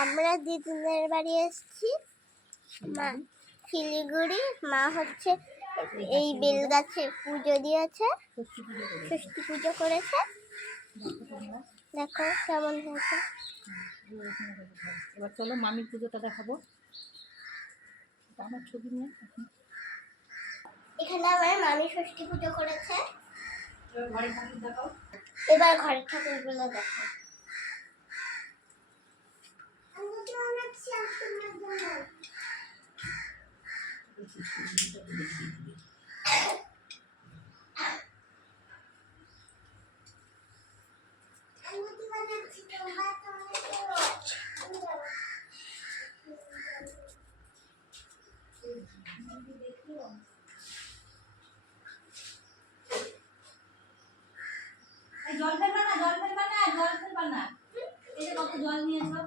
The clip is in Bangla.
আমরা দিদিদের বাড়ি এসেছি, মা শিলিগুড়ি। মা হচ্ছে এই বেল গাছে পুজো দিয়েছে, ষষ্ঠী পুজো করেছে। দেখো কেমন হয়েছে। এবার চলো মামির পুজোটা দেখাবো। আমার ছবি নিয়ে এখানে আমার মামি ষষ্ঠী পুজো করেছে। ঘরের ঠাকুর দেখাও। এবার ঘরের ঠাকুরগুলো দেখো। জল ফেলবা না, জল ফেলবা না, জল ফেলবা না। এই যে কত জল নিয়েছো।